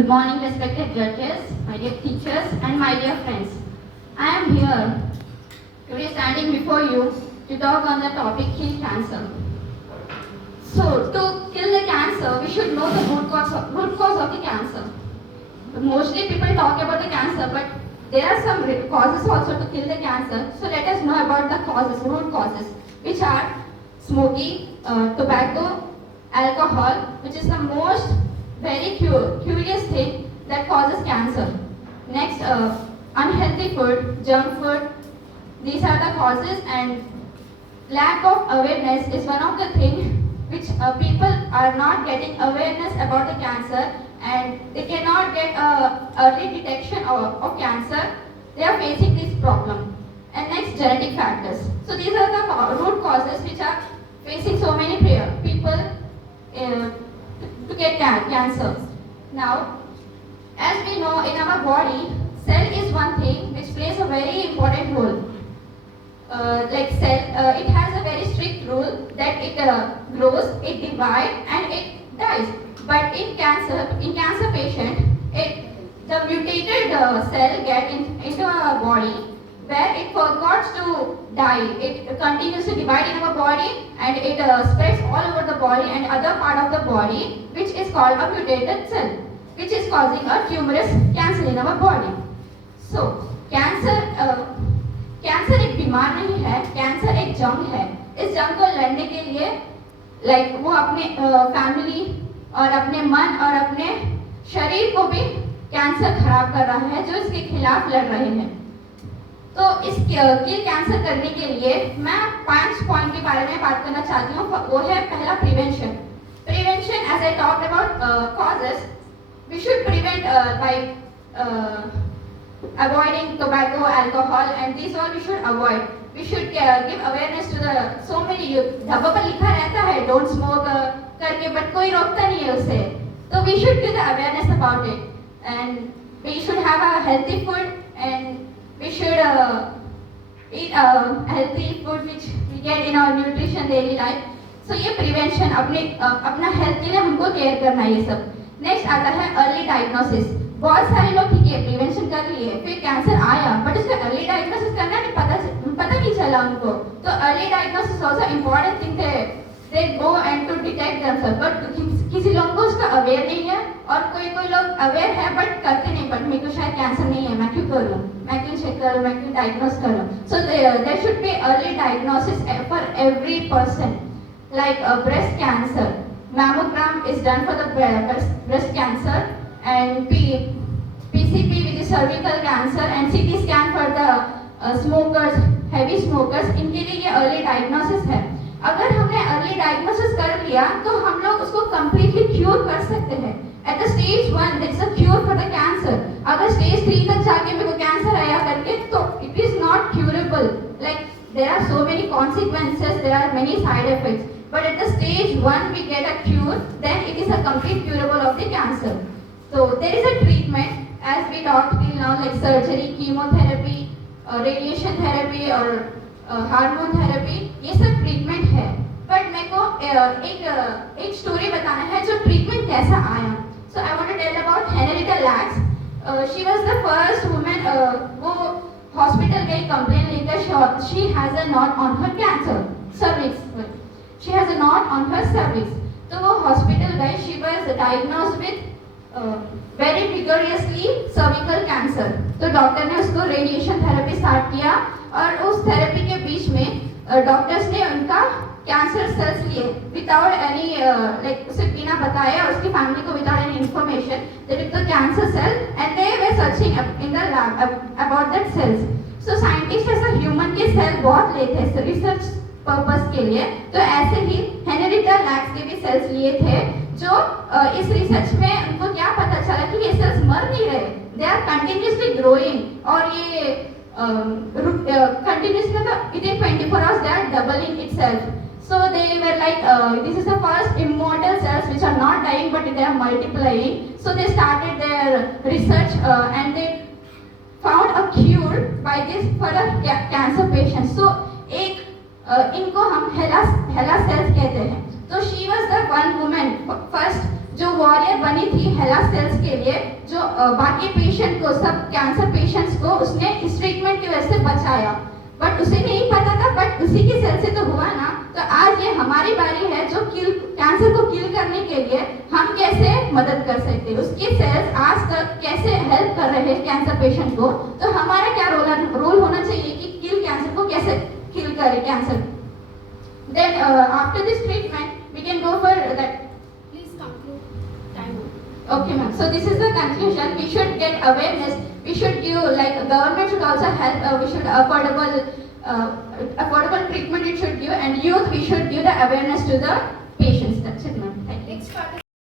Good morning, respected judges, my dear teachers, and my dear friends. I am here today standing before you to talk on the topic kill cancer. So, to kill the cancer, we should know the root cause of the cancer. Mostly people talk about the cancer, but there are some causes also to kill the cancer. So, let us know about the causes, root causes, which are smoking, tobacco, alcohol, which is the most very curious thing that causes cancer. Next, unhealthy food, junk food, these are the causes, and lack of awareness is one of the things which people are not getting awareness about the cancer, and they cannot get early detection of cancer. They are facing this problem. And next, genetic factors. So these are the root causes which are facing so many people to get cancer. Now, as we know, in our body, cell is one thing which plays a very important role. Like cell, it has a very strict rule that it grows, it divides, and it dies. But in cancer patient, the mutated cell get into our body, where it forgets to die. It continues to divide in our body, and it spreads all over the body and other part of the body, which is called a mutated cell, which is causing a tumorous cancer in our body. So, cancer एक बीमार नहीं है, कैंसर एक जंग है. इस जंग को लड़ने के लिए वो अपने फैमिली और अपने मन और अपने शरीर को भी कैंसर खराब कर रहा है, जो इसके खिलाफ लड़ रहे हैं. तो इस किल कैंसर करने के लिए मैं 5 पॉइंट के बारे में बात करना चाहती हूँ. वो है पहला prevention. Prevention, as I talked about causes, we should prevent by avoiding tobacco, alcohol, and these all we should avoid. We should give awareness to the so many. ढब्बा पर लिखा रहता है don't smoke करके, but कोई रोकता नहीं है उसे. So we should give the awareness about it, and we should have a healthy food, and we should eat healthy food which we get in our nutrition daily life. So ये prevention, अपना health के लिए हमको care करना है ये सब. Next आता है early diagnosis. बहुत सारे लोग ठीक है प्रिवेंशन कर लिए, फिर कैंसर आया, बट उसका अर्ली डायग्नोसिस करना नहीं पता नहीं चला उनको. तो early diagnosis also important thing है. They go and to detect themself, but किसी लोगों को उसका अवेयर नहीं है, और कोई लोग अवेयर है बट करते नहीं. बट मेरे को शायद कैंसर नहीं है, मैं क्यों करूँ, मैं क्यों चेक करूँ, मैं क्यों डायग्नोस करूँ. So there should be early diagnosis for every person. Like breast cancer, mammogram is done for the breast cancer, and PCP which is cervical cancer, and CT scan for the smokers, heavy smokers. इनके लिए ये early diagnosis है. अगर हमने early diagnosis कर लिया तो हम लोग उसको completely cure कर सकते हैं. At the stage 1 there is a cure for the cancer. अगर stage 3 तक जाके मेरे को cancer आया करके, तो it is not curable. Like there are so many consequences, there are many side effects. But at the stage 1 we get a cure, then it is a complete curable of the cancer. So there is a treatment, as we talked till now, like surgery, chemotherapy, radiation therapy और hormone therapy, ये सब ट्रीटमेंट है. बट मेरे को एक स्टोरी बताना है जो ट्रीटमेंट कैसा आया. So I want to tell about Henrietta Lacks. She was the first women. वो हॉस्पिटल गई कंप्लेन लेकर. She has a knot on her cancer cervix. She has a knot on her cervix. तो वो hospital गई. She was diagnosed with very vigorously cervical cancer. तो doctor ने उसको radiation therapy start किया, और उस थेरेपी के बीच में डॉक्टर्स ने उनका कैंसर सेल्स लिए विदाउट एनी उसे बिना बताया, उसकी फैमिली को without any information. They took the cancer cell and they were searching in the lab about that cells. So scientist ऐसा ह्यूमन के सेल बहुत लेते हैं रिसर्च पर्पस के लिए. तो ऐसे ही हेनरिटा लैक्स के भी सेल्स लिए थे, जो इस रिसर्च में उनको क्या पता चला कि ये सेल्स मर नहीं रहे, दे आर कंटिन्यूसली ग्रोइंग, और ये कंटिन्यूसली मतलब within 24 hours they are doubling itself. So they were like this is the first immortal cells which are not dying but they are multiplying. So they started their research and they found a cure by this for the cancer patients. So एक इनको हम HeLa cells कहते हैं. तो she was the one woman first जो warrior बनी थी हेला सेल्स के लिए, जो बाकी पेशेंट को, सब कैंसर पेशेंट्स को उसने इस ट्रीटमेंट की वजह से बचाया। बट उसे नहीं पता था, बट उसी की सेल से तो हुआ ना। तो आज ये हमारी बारी है जो कैंसर को किल करने के लिए हम कैसे मदद कर सकते हैं, उसकी सेल्स आज तक कैसे हेल्प कर रहे हैं कैंसर पेशेंट को। तो हमारा क्या रोल होना चाहिए कि किल कैंसर को कैसे किल करे cancer. Then after this treatment we can go for that. Please conclude. Time over. Okay, ma'am. So this is the conclusion. We should get awareness. We should give, like, government should also help. We should affordable treatment it should give, and youth we should give the awareness to the patients. That's it, ma'am. Thank you. Next part is